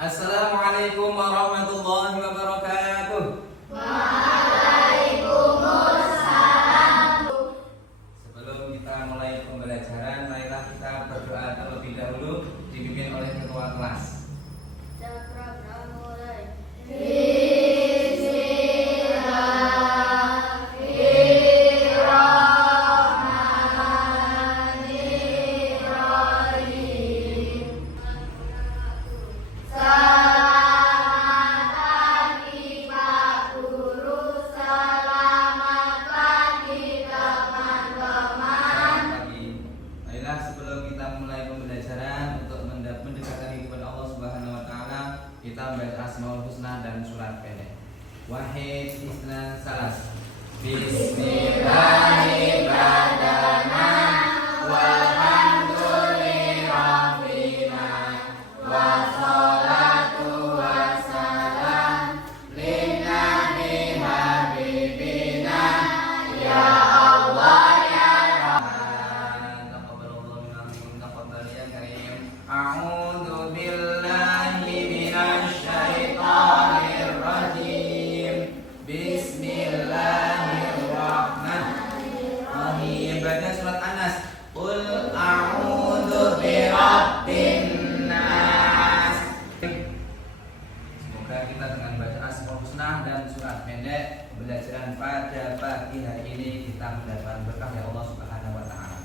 Assalamualaikum warahmatullahi wabarakatuh. Waalaikumsalam. Sebelum kita mulai pembelajaran, marilah kita berdoa terlebih dahulu dipimpin oleh ketua kelas. Kita membaca Asmaul Husna dan surat pendek. Wahid Isnan Salas. Bismillahirrahmanirrahim. Walhamdulillahirobbilalamin. Wassalatu wassalam linnabi habibina ya Allah ya Rahman. Taqabbalallahu minna wa minkum taqabbal ya karim. A'udzu billahi minasyaitonirrajim. Bismillahirrahmanirrahim. Baca surat Anas. Qul a'udzu birabbin nas. Semoga kita dengan baca Asmaul Husna dan surat pendek pembelajaran pada pagi hari ini kita mendapatkan berkah ya Allah Subhanahu wa taala.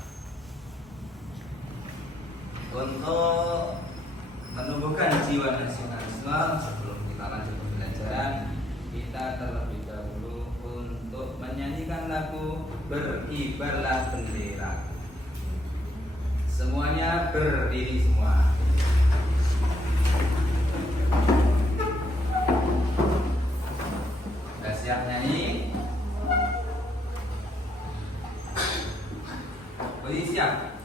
Untuk menumbuhkan jiwa nasionalisme, sebelum kita lanjut pembelajaran, kita terlebih dahulu untuk menyanyikan lagu Berkibarlah Bendera. Semuanya berdiri semua. Sudah siap nyanyi? Posisi siap?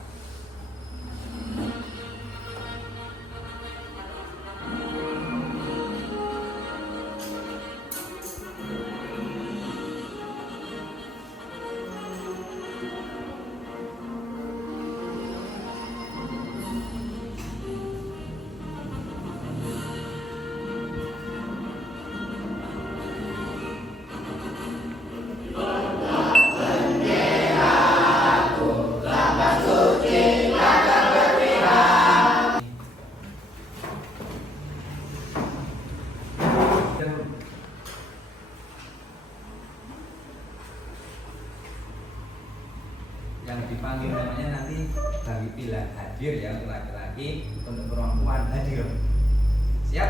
Yang dipanggil namanya nanti bagi pilihan hadir ya, untuk laki-laki, untuk perempuan hadir. Siap?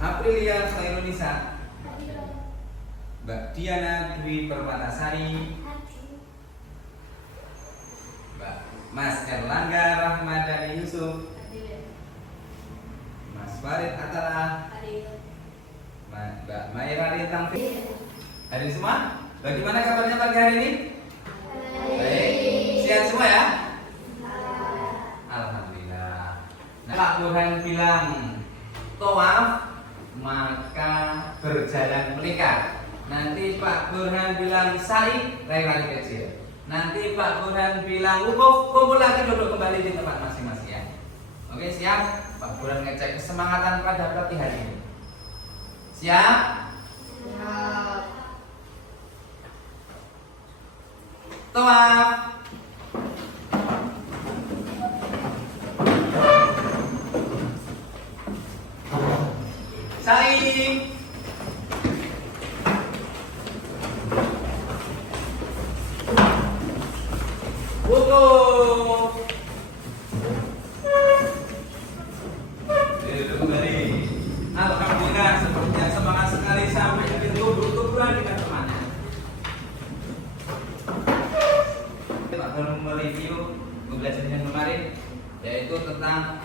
Aprilia Khairunisa, Mbak Diana Dwi Permatasari, Mbak Mas Erlangga Rahmadani Yusuf, Mas Farid Atala, Mbak Maira Rintang. Hadir semua? Bagaimana kabarnya pagi hari ini? Baik, sehat semua ya? Alhamdulillah. Nah, Pak Burhan bilang tawaf, maka berjalan melingkar. Nanti Pak Burhan bilang sa'i, lari-lari kecil. Nanti Pak Burhan bilang wukuf, kumpul lagi duduk kembali di tempat masing-masing ya. Oke, siap? Pak Burhan ngecek kesemangatan pada pagi hari ini. Siap? Siap. Tawaf. Sa'i. Wukuf. Kembali. Alhamdulillah, sepertinya semangat sekali sampai ke tubuh-tubuhan dengan temannya. Baru mereview pembelajaran yang kemarin, yaitu tentang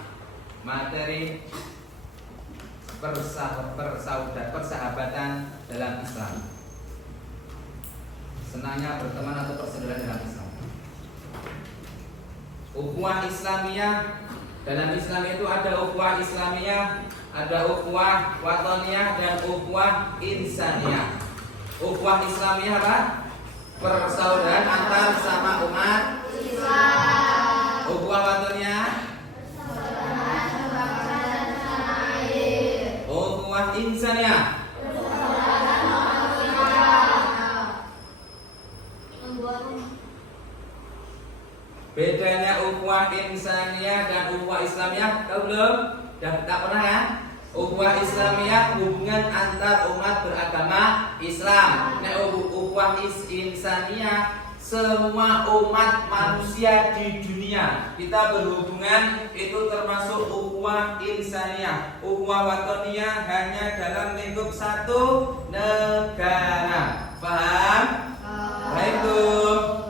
materi persahabatan dalam Islam. Senangnya berteman atau persaudaraan dalam Islam. Ukhuwah Islamiyah, dalam Islam itu ada ukhuwah Islamiyah, ada ukhuwah wataniyah dan ukhuwah insaniyah. Ukhuwah Islamiyah apa? Persaudaraan antar sama umat Islam. Ukhuwah wataniyah bedanya ukhuwah insaniyah dan ukhuwah Islamiyah? Tahu belum? Tak pernah ya? Ukhuwah Islamiyah hubungan antar umat beragama Islam. Nah, ukhuwah insaniyah semua umat manusia di dunia kita berhubungan, itu termasuk ukhuwah insaniyah. Ukhuwah watoniyah hanya dalam lingkup satu negara. Paham? Baik tuh.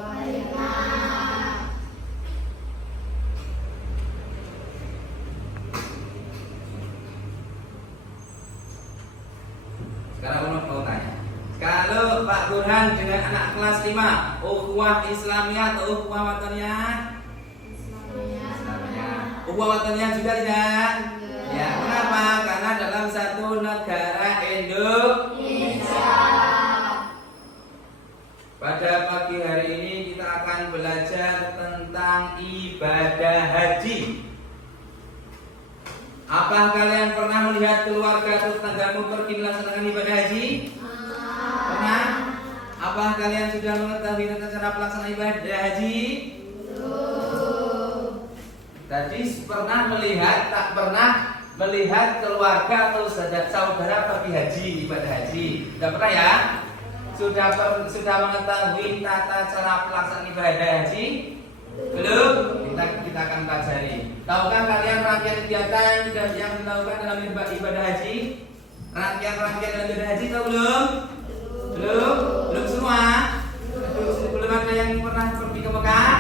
Sekarang mau tanya, kalau Pak Burhan dengan anak kelas 5, ukhuwah Islamiyah atau ukhuwah watoniyah? Islamiyah. Ukhuwah watoniyah juga tidak? Ya, kenapa? Karena dalam satu negara Indonesia. Pada pagi hari ini kita akan belajar tentang ibadah haji. Apa kalian pernah melihat keluarga atau tetanggamu pergi melaksanakan ibadah haji? Pernah? Apa kalian sudah mengetahui tentang cara pelaksanaan ibadah haji? Tadi pernah melihat, tak pernah melihat keluarga atau saudara pergi haji, ibadah haji. Tidak pernah ya? Sudah mengetahui tata cara pelaksanaan ibadah haji? Belum? Kita akan pelajari. Tahukah kalian rangkaian kegiatan yang dilakukan dalam ibadah haji? Rangkaian dalam ibadah haji tahu belum? Belum semua? Belum ada yang pernah pergi ke Mekah?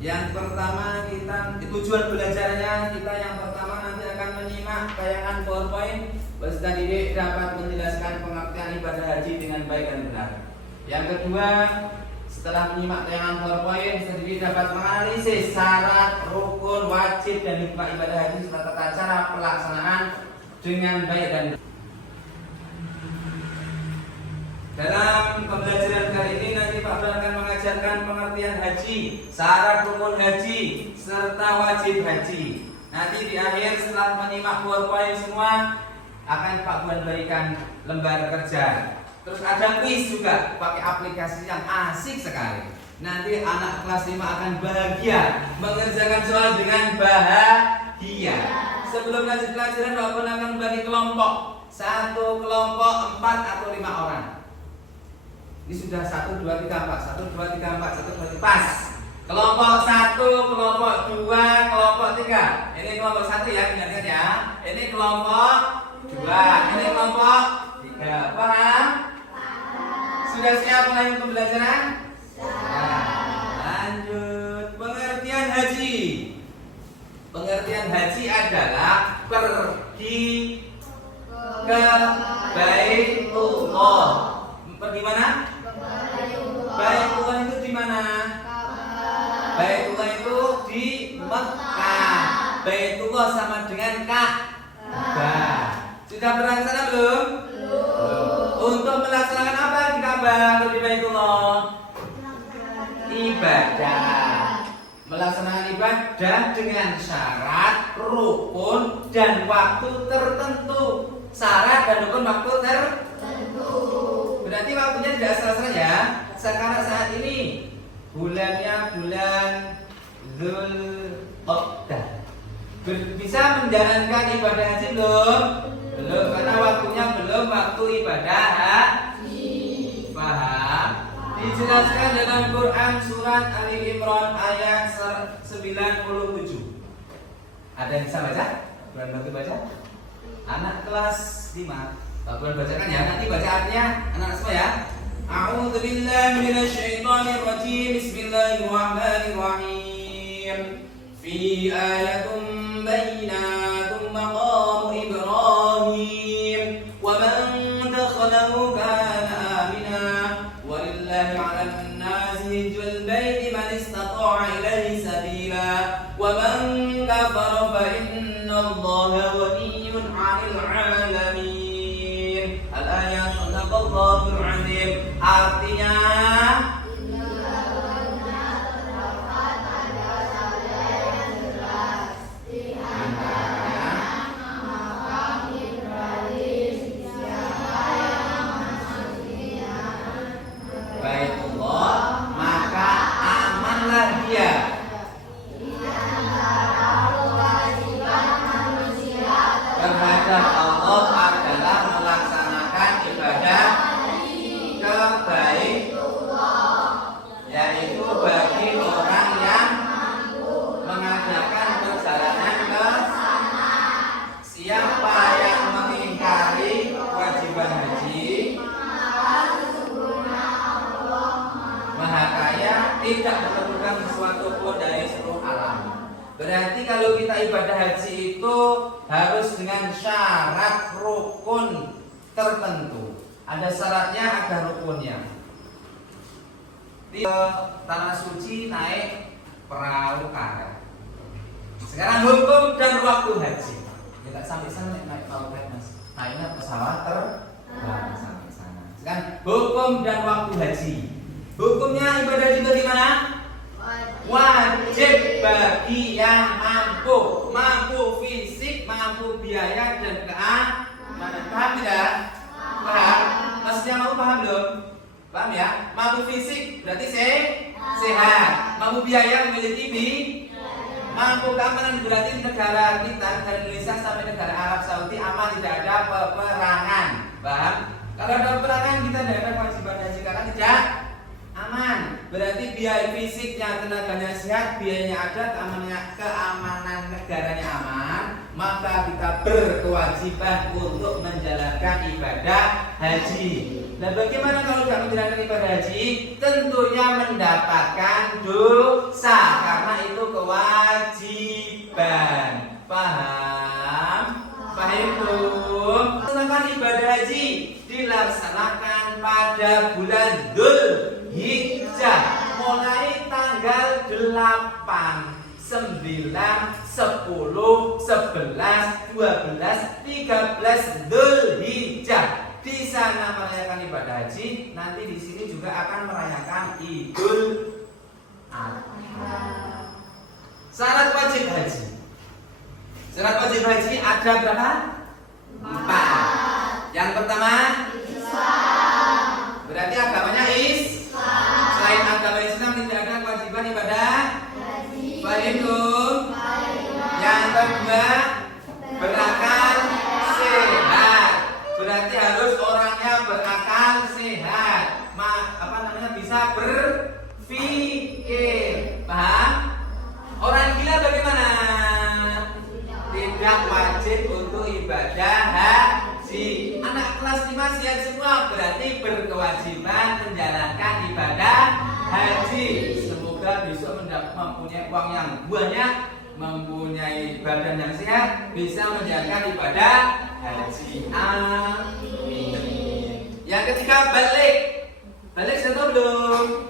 Yang pertama tujuan belajarnya kita yang pertama nanti akan menyimak tayangan PowerPoint. Peserta didik dapat menjelaskan pengertian ibadah haji dengan baik dan benar. Yang kedua, setelah menyimak tayangan PowerPoint, peserta didik dapat menganalisis syarat, rukun, wajib dan hikmah ibadah haji serta tata cara pelaksanaan dengan baik dan benar. Dalam pembelajaran kali ini nanti Pak Burhan akan mengajarkan pengertian haji, syarat rukun haji, serta wajib haji. Nanti di akhir setelah menyimak PowerPoint semua akan Pak Burhan berikan lembar kerja. Terus ada quiz juga pakai aplikasi yang asik sekali. Nanti anak kelas 5 akan bahagia mengerjakan soal dengan bahagia. Sebelum lanjut pelajaran Pak Burhan akan membagi kelompok. Satu kelompok 4 atau 5 orang. Ini sudah 1, 2, 3, 4 1, 2, 3, 4 1, 2, 3 pas. Kelompok 1, kelompok 2, kelompok 3. Ini kelompok 1 ya, ingat ya. Ini kelompok 2, ini kelompok 3. Paham? Sudah siap mulai pembelajaran? Siap. Lanjut. Pengertian haji. Pengertian haji adalah pergi ke Baitullah. Pergi mana? Baitullah itu di mana? Baitullah itu di Mekah. Baitullah sama dengan Ka'bah. Sudah pernah ke sana belum? Untuk melaksanakan apa di Ka'bah atau di Baitullah? Ibadah. Melaksanakan ibadah dengan syarat, rukun dan waktu tertentu. Syarat dan rukun waktu tertentu. Berarti waktunya tidak asal-asalan ya. Sekarang saat ini bulannya bulan Dzulqa'dah. Bisa menjalankan ibadah haji belum? Belum, karena waktunya belum waktu ibadah haji. Paham? Dijelaskan dalam Quran surat Ali Imran ayat 97. Ada yang bisa baca? Bulan bantu baca? Anak kelas 5. Pak Burhan bacakan ya, nanti bacaannya anak semua ya. A'udzu billahi minasyaitonir rajim. Bismillahirrahmanirrahim. Fi ayatin bayyinatin maqamu Ibrahim wa man dakhalahu kana amina walillahi 'alan nasi hajjul baiti man istata'a ilaihi sabila wa man kafara fa innallaha ghaniyyun 'anil 'alamin. Al-ayat Sadaqallahul Azim. Artinya Baitullah tidak memerlukan sesuatu pun dari seluruh alam. Berarti kalau kita ibadah haji itu harus dengan syarat rukun tertentu. Ada syaratnya, ada rukunnya. Di tanah suci naik perahu karet. Sekarang hukum dan waktu haji. Tidak sampai sana naik perahu karet, Mas. Naiknya pesawat terbang sampai sana. Sekarang hukum dan waktu haji. Hukumnya ibadah itu gimana? Wajib bagi yang mampu fisik, mampu biaya dan keamanan. Paham tidak? Paham? Maksudnya mau paham belum? Paham ya? Mampu fisik berarti sehat. Mampu biaya memiliki mampu keamanan berarti negara kita dari Indonesia sampai negara Arab Saudi aman, tidak ada peperangan. Paham? Kalau ada peperangan kita tidak ada kewajiban haji karena tidak aman. Berarti biaya fisiknya, tenaganya sehat, biayanya ada, keamanan negaranya aman, maka kita berkewajiban untuk menjalankan ibadah haji. Nah, bagaimana kalau tidak menjalankan ibadah haji? Tentunya mendapatkan dosa karena itu kewajiban. Paham? Paham belum? Melaksanakan ibadah haji dilaksanakan pada bulan Dzulhijjah mulai tanggal 8, 9, 10, 11, 12, 13 Dzulhijjah. Di sana merayakan ibadah haji, nanti di sini juga akan merayakan Idul Adha. Syarat wajib haji. Syarat wajib haji ada berapa? 4. Yang pertama, berarti agamanya Islam. Selain agama Islam tidak ada kewajiban ibadah haji. Yang kedua, berakal sehat. Berarti harus orangnya berakal sehat. Bisa berpikir. Paham? Orang gila bagaimana? Tidak wajib untuk ibadah haji. Anak kelas 5 siap semua, berarti berkewajiban menjalankan ibadah haji. Semoga besok mempunyai uang yang banyak, mempunyai badan yang sehat, bisa menjalankan ibadah haji. Amin. Yang ketiga, balik. Balik sudah tahu belum?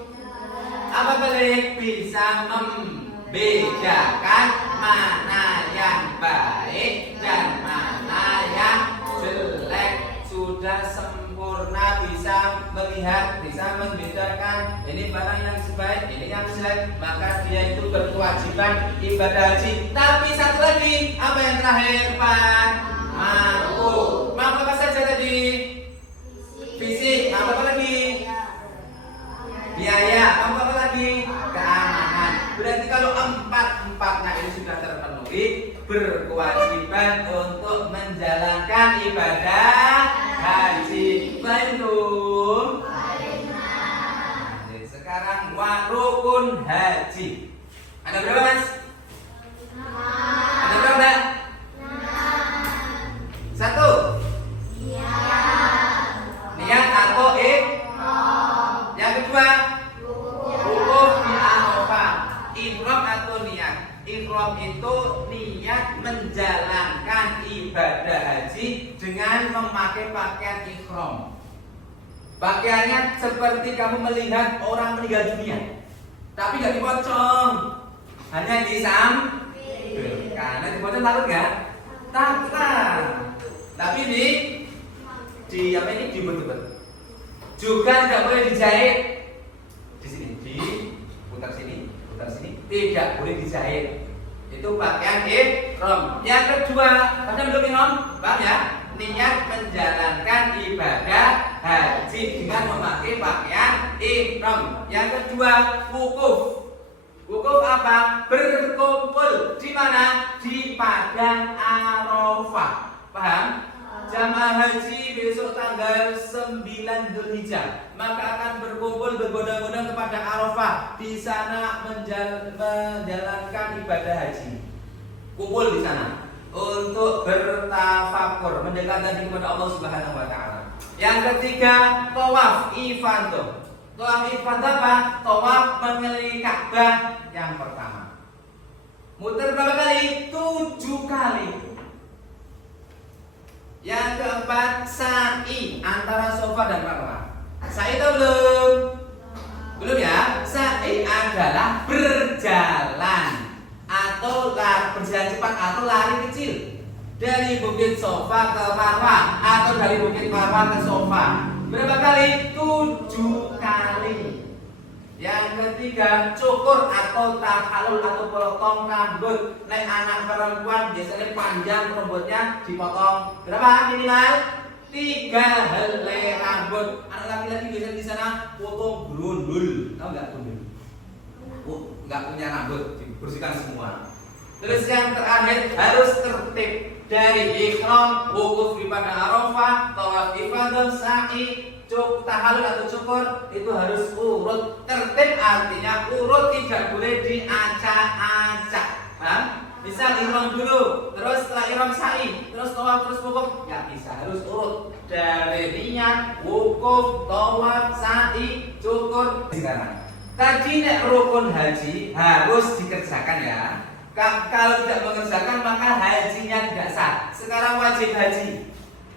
Apa balik? Bisa membedakan mana yang baik dan mana yang jelek. Sudah sempurna bisa melihat, bisa membedakan ini barang yang sebaik, ini yang jelek, maka dia itu berkewajiban ibadah haji. Tapi satu lagi, apa yang terakhir, Pak? Mampu. Mampu apa saja tadi? Fisik. Mampu apa lagi? Biaya. Mampu apa lagi? Keamanan. Berarti kalau empatnya ini sudah terpenuhi, berkewajiban untuk menjalankan ibadah haji. Baik belum? Sekarang rukun haji. Ada berapa, Mas? Ada berapa? 1. Niat atau Yang kedua, wukuf di Arafah. Ihram atau niat. Ihram itu niat menjalankan ibadah haji dengan memakai pakaian ihram. Pakaiannya seperti kamu melihat orang meninggal dunia, tapi nggak dipocong, hanya disamping. Karena dipocong takut nggak? Takut. Tapi di apa ini dibet-bet. Juga tidak boleh dijahit. Di sini, putar sini, tidak boleh dijahit. Itu pakaian ihram. Yang kedua, pada belum ihram, paham ya? Niat menjalankan ibadah haji dengan memakai pakaian ihram. Yang kedua, wukuf. Wukuf apa? Berkumpul di mana? Di padang Arafah. Paham? Jamaah haji besok tanggal 9 Dzulhijjah, maka akan berkumpul berbondong-bondong kepada Arafah. Di sana menjalankan ibadah haji. Kumpul di sana untuk bertafakur, mendekatkan diri kepada Allah Subhanahu wa taala. Yang ketiga, tawaf ifadah. Tawaf ifadah apa? Tawaf mengelilingi Ka'bah yang pertama. Muter berapa kali? 7 kali. Yang keempat, sa'i antara sofa dan marwah. Sa'i tahu belum? Belum ya? Sa'i adalah berjalan atau berjalan cepat atau lari kecil dari bukit sofa ke marwah atau dari bukit marwah ke sofa. Berapa kali? 7 kali. Yang ketiga, cukur atau tahalul atau potong rambut. Nek anak perempuan biasanya panjang rambutnya dipotong. Berapa minimal? 3 helai rambut. Anak laki-laki biasanya di sana potong brondul. Tahu nggak brondul? Nggak punya rambut, dibersihkan semua. Terus yang terakhir harus tertib dari ihram, wukuf di padang Arafah, tawaf ifadah, sa'i, tahalul atau cukur itu harus urut. Tertib artinya urut, tidak boleh diacak-acak. Misal ihram dulu, terus setelah ihram sa'i, terus tawaf, terus wukuf, nggak bisa, harus urut dari niat, wukuf, tawaf, sa'i, cukur. Sekarang tadi nek rukun haji harus dikerjakan ya. Kalau tidak mengerjakan maka hajinya tidak sah. Sekarang wajib haji.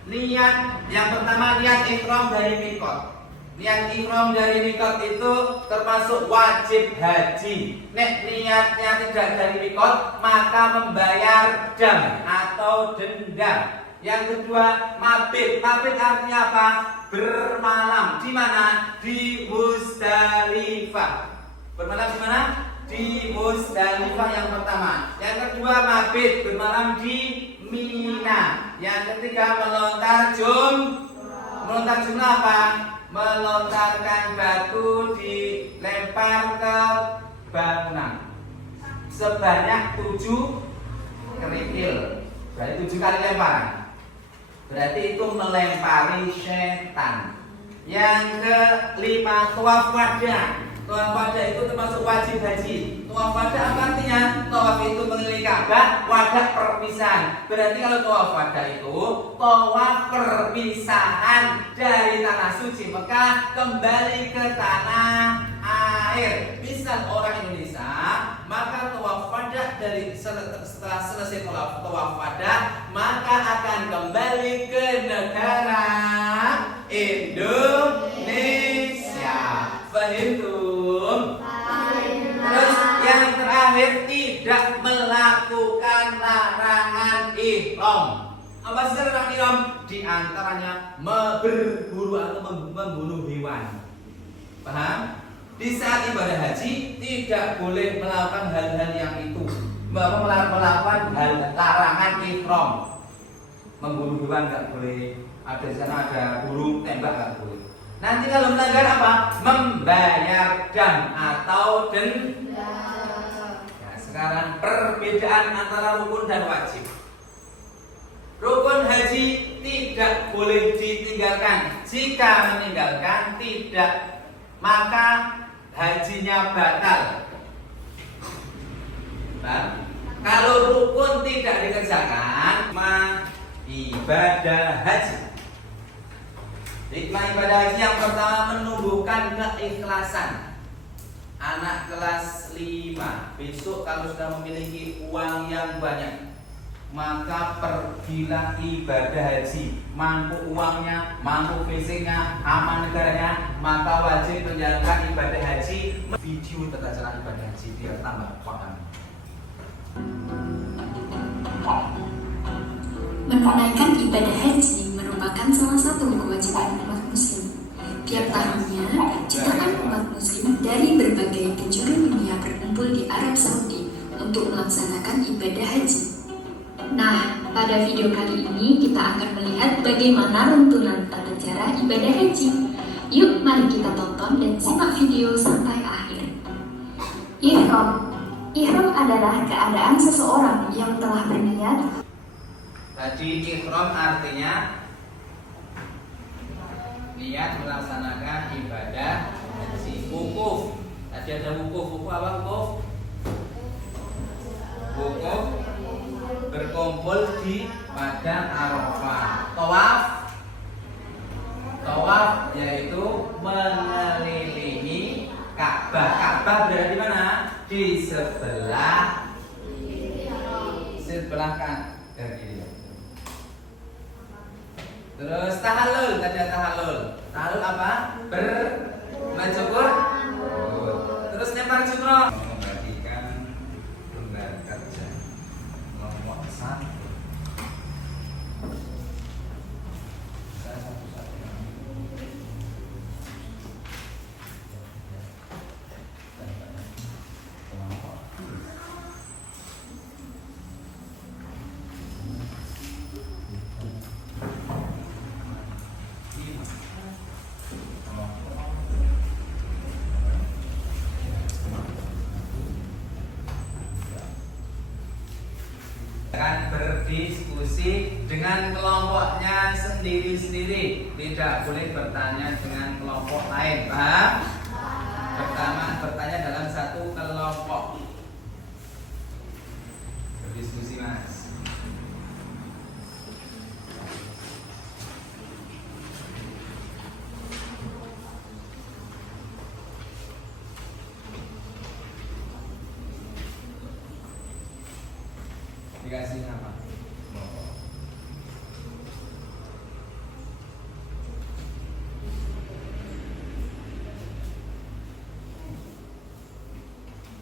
Niat yang pertama, niat ihram dari mikot. Niat ihram dari mikot itu termasuk wajib haji. Nek niatnya tidak dari mikot maka membayar dam atau denda. Yang kedua, mabit. Mabit artinya apa? Bermalam. Di mana? Di Muzdalifah. Bermalam di mana? Di Muzdalifah yang pertama. Yang kedua, mabit, bermalam di Mina. Yang ketiga, melontar jumlah apa? Melontarkan batu dilempar ke bangunan sebanyak 7 kerikil. Berarti 7 kali lemparan. Berarti itu melempari setan. Yang kelima, tawaf wadah. Tawaf wadah itu termasuk wajib haji. Tawaf wadah apa artinya? Tawaf itu mengelilingi Ka'bah, wadah perpisahan. Berarti kalau tawaf wadah itu tawaf perpisahan dari tanah suci Mekah kembali ke tanah air. Misal orang Indonesia, maka tawaf wadah dari setelah selesai tawaf wadah maka akan kembali ke negara Indonesia. Fahim? Terus yang terakhir, tidak melakukan larangan ihram. Apa sih larangan ihram? Di antaranya berburu atau membunuh hewan. Paham? Di saat ibadah haji tidak boleh melakukan hal-hal yang itu. Melakukan hal larangan ihram. Membunuh hewan nggak boleh. Ada di sana ada burung, tembak nggak boleh. Nanti kalau melanggar apa? Membayar dam atau denda. Nah, sekarang perbedaan antara rukun dan wajib. Rukun haji tidak boleh ditinggalkan. Jika meninggalkan tidak, maka hajinya batal. Nah, kalau rukun tidak dikerjakan, maka ibadah haji. Hikmah ibadah haji yang pertama, menumbuhkan keikhlasan. Anak kelas 5 besok kalau sudah memiliki uang yang banyak, maka pergilah ibadah haji. Mampu uangnya, mampu fisiknya, aman negaranya, maka wajib menjalankan ibadah haji. Video tata cara ibadah haji biar tambah paham. Menunaikan ibadah haji merupakan salah satu kewajiban umat muslim. Tiap tahunnya, jutaan umat muslim dari berbagai penjuru dunia berkumpul di Arab Saudi untuk melaksanakan ibadah haji. Nah, pada video kali ini kita akan melihat bagaimana runtunan tata cara ibadah haji. Yuk, mari kita tonton dan simak video sampai akhir. Ihram. Ihram adalah keadaan seseorang yang telah berniat. Tadi ihram artinya niat melaksanakan ibadah haji. Wukuf. Tadi ada wukuf. Wukuf apa wukuf? Wukuf berkumpul di padang Arafah. Tawaf. Tawaf yaitu mengelilingi Ka'bah. Ka'bah berada di mana? Di sebelah kan dari kiri. Terus tahallul, tadi ada tahallul. Tahallul apa? Bermacukur. Terus lempar jumroh. Membagikan lembar kerja kelompok 1. Akan berdiskusi dengan kelompoknya sendiri-sendiri, tidak boleh bertanya dengan kelompok lain, paham? Pertama bertanya dalam satu kelompok. Berdiskusi, Mas. Dikasih apa?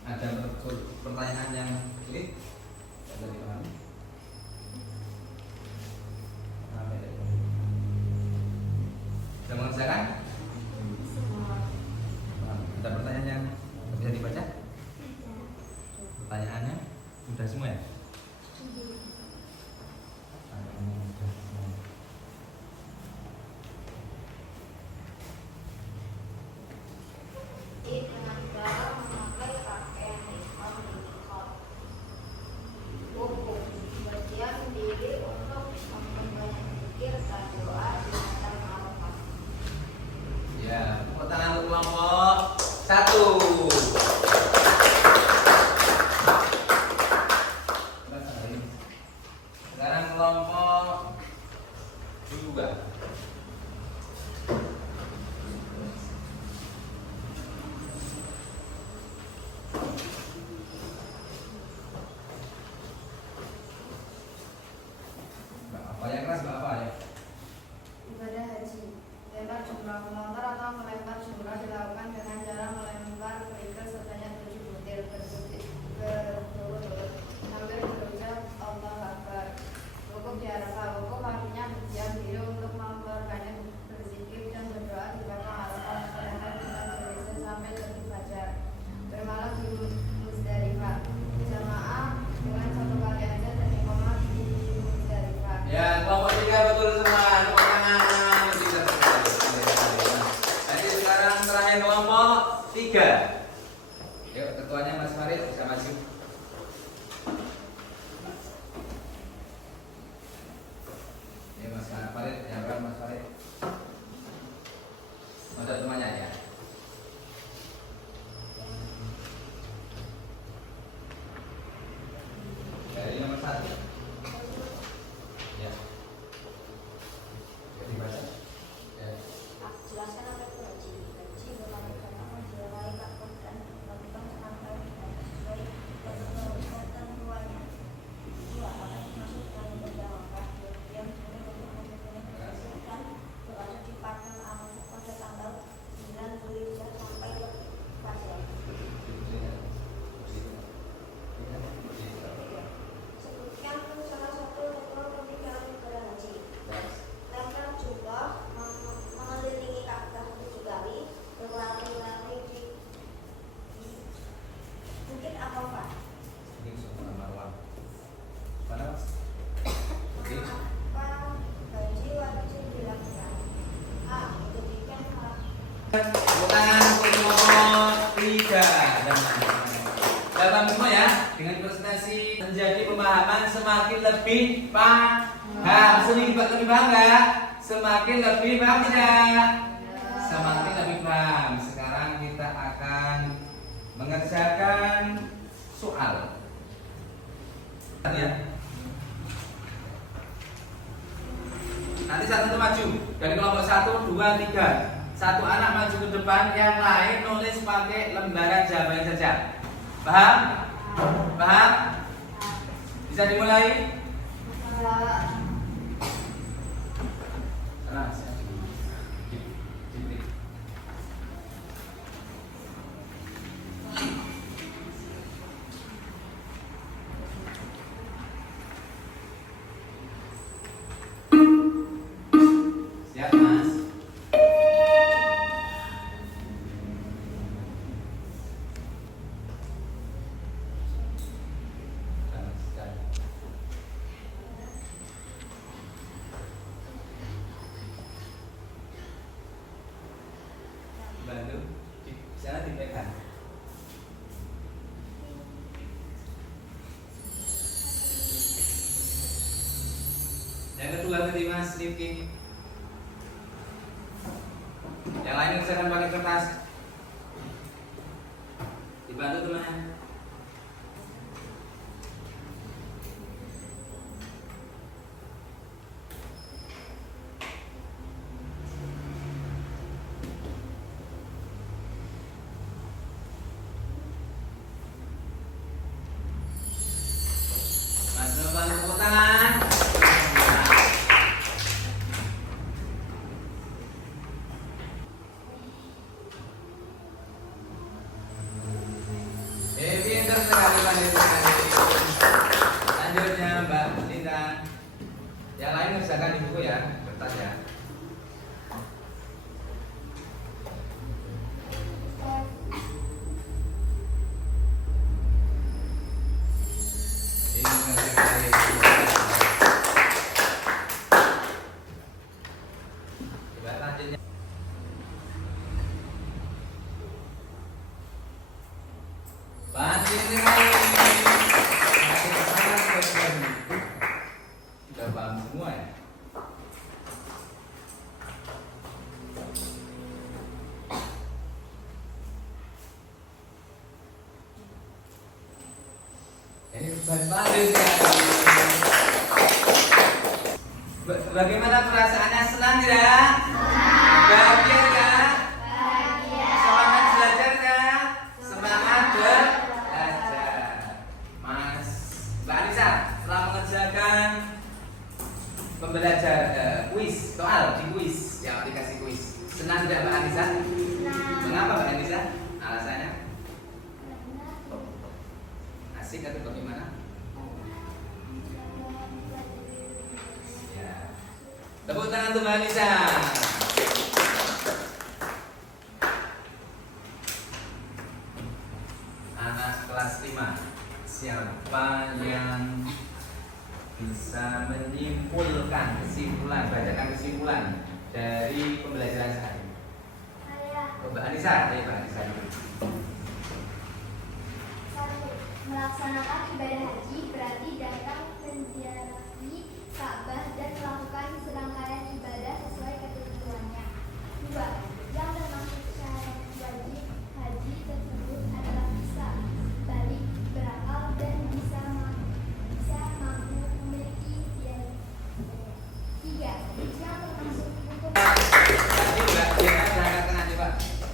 Ada pertanyaan yang klik? Ada dipahami? Sudah mengerjakan? Ada pertanyaan yang bisa dibaca? Pertanyaannya sudah semua ya? Dengan cara memakai pakaian ihram di miqat. Hukum berdiam diri untuk memperbanyak zikir dan doa di padang Arafah. Ya, tepuk tangan untuk kelompok 1. Sekarang kelompok 2. Apa yang keras apa ya? Ibadah haji. Lempar jumrah melontar atau melempar jumrah dilakukan dengan cara melempar kerikil sebanyak 7 butir berturut-turut sambil berucap Allah Akbar. Wukuf di Arafah. Wukuf artinya berdiam diri untuk memperbanyak berzikir dan berdoa di padang Arafah setelah kita selesai sampai terbit fajar. Bermalam di Muzdalifah. Jamaah dengan satu kali aja dan iqamah di Muzdalifah. Ya, kelompok 3 betul semua. Tepuk tangan. Jadi sekarang terakhir kelompok 3. Yuk, ketuanya Mas Farid bisa maju. Ya, Mas Farid, ya kan Mas Farid. Ada temannya ya. Dari nomor 1. Ya. Ya, dibaca. Ya. Jelaskan apa itu haji. Haji bermakna menjiwai takut dan melakukan sampai sesuai dengan ketentuannya. Dua, apa yang dimaksud dengan berdawakah? Yang sebenarnya untuk menjelaskan berada di padang Arafah pada tanggal 9 Zulhijjah sampai terbit fajar. Sebutkan salah satu rukun pernikahan ibadah haji. Lempar jumrah, mengelilingi Ka'bah 7 kali, berlari-lari di Bukit Arafah. Ini semua Marwan. Mana, Mas? Mengapa haji wajib dilakukan? A. Menjadikan Tepuk tangan untuk kelompok 3. Dalam semua ya, dengan presentasi menjadi pemahaman semakin lebih paham. Sedikit lebih paham nggak? Semakin lebih paham tidak? Semakin lebih paham. Sekarang kita akan mengerjakan soal. Ya. Nanti satu maju dari kelompok 1, 2, 3. Satu anak maju ke depan, yang lain nulis pakai lembaran jawaban saja. Paham? Paham? Bisa dimulai? Sana, siap, Mas? Bantu di sana dipegang. Yang kedua tadi Mas Rifki. Yang lain misalkan pakai kertas. Dibantu teman. Mas Novan tepuk tangan. Pintar sekali Pak Dewi. Lanjutnya Mbak Linda. Yang lain kerjakan di buku ya, kertas ya. Ini sekali. Coba lanjutnya. Banting sekali. Sudah paham semua ya? Ini bagus ya. Bagaimana perasaannya? Senang tidak? Bahagia tidak? Semangat belajar tidak? Semangat belajar. Mas Mbak Anissa telah mengerjakan pembelajar kuis, soal di kuis, ya aplikasi kuis. Senang tidak Mbak Anissa? Mengapa Mbak Anissa? Alasannya? Asik atau bagaimana? Ya. Tepuk tangan untuk Mbak Anissa. Anak kelas 5. Siapa yang bisa menyimpulkan kesimpulan, bacakan kesimpulan dari pembelajaran saya? Mbak Anissa, Mbak Anissa. Melaksanakan ibadah haji berarti datang menziarahi Ka'bah dan melakukan serangkaian ibadah sesuai ketentuannya. 2. Yang termasuk syarat wajib haji tersebut adalah bisa balik berakal dan bisa mampu memiliki biaya. 3. Yang termasuk untuk Tadi Mbak Diana sudah katakan coba.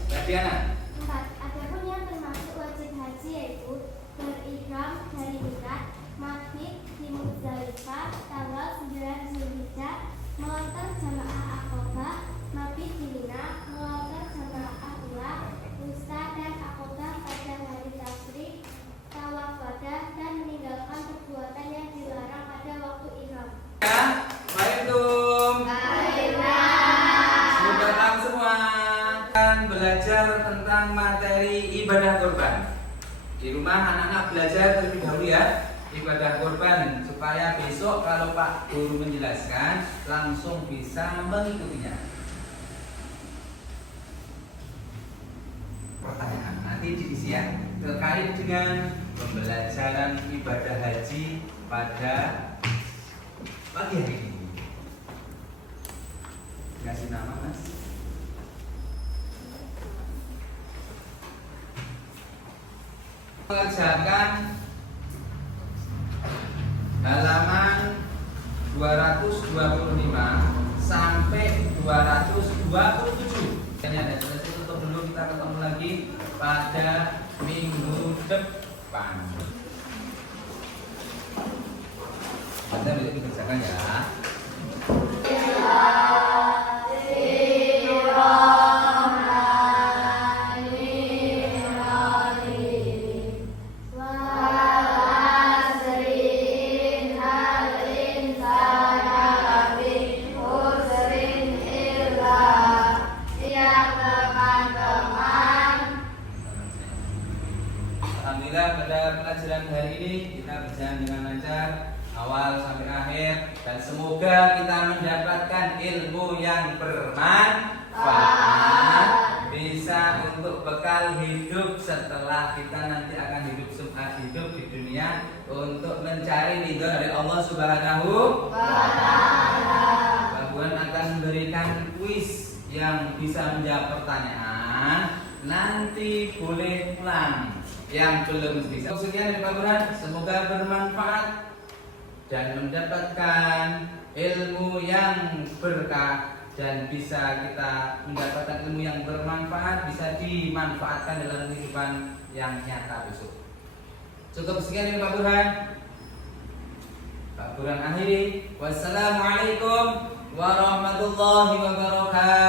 Mbak Diana. 4. Adapun yang termasuk wajib haji yaitu berihram dari Mina, mabit di Muzdalifah tanggal 9 Zulhijjah, melontar jamaah Aqabah, mabit di Mina, melontar jamaah ulah, wusta dan Aqabah pada hari tasyrik, tawaf wadah dan meninggalkan perbuatan yang dilarang pada waktu ihram. Ya, Waalaikum. Sudah paham semua. Akan belajar tentang materi ibadah kurban. Di rumah anak-anak belajar terlebih dahulu ya ibadah kurban supaya besok kalau Pak Guru menjelaskan langsung bisa mengikutinya. Pertanyaan nanti diisi ya terkait dengan pembelajaran ibadah haji pada pagi hari ini. Kasih nama Mas. Mengerjakan halaman 225 sampai 227. Ini ada selesai, tutup dulu, kita ketemu lagi pada minggu depan. Anda bisa dikerjakan ya. Alhamdulillah pada pelajaran hari ini kita berjalan dengan lancar awal sampai akhir, dan semoga kita mendapatkan ilmu yang bermanfaat, bisa untuk bekal hidup setelah kita nanti akan hidup di dunia untuk mencari ridho dari Allah Subhanahu wa Ta'ala. Babuan akan memberikan kuis yang bisa menjawab pertanyaan, nanti boleh pulang. Yang belum bisa. Sekian dari Pak Burhan, semoga bermanfaat dan mendapatkan ilmu yang berkah, dan bisa kita mendapatkan ilmu yang bermanfaat, bisa dimanfaatkan dalam kehidupan yang nyata besok. Cukup sekian dari Pak Burhan. Pak Burhan akhiri. Wassalamualaikum warahmatullahi wabarakatuh.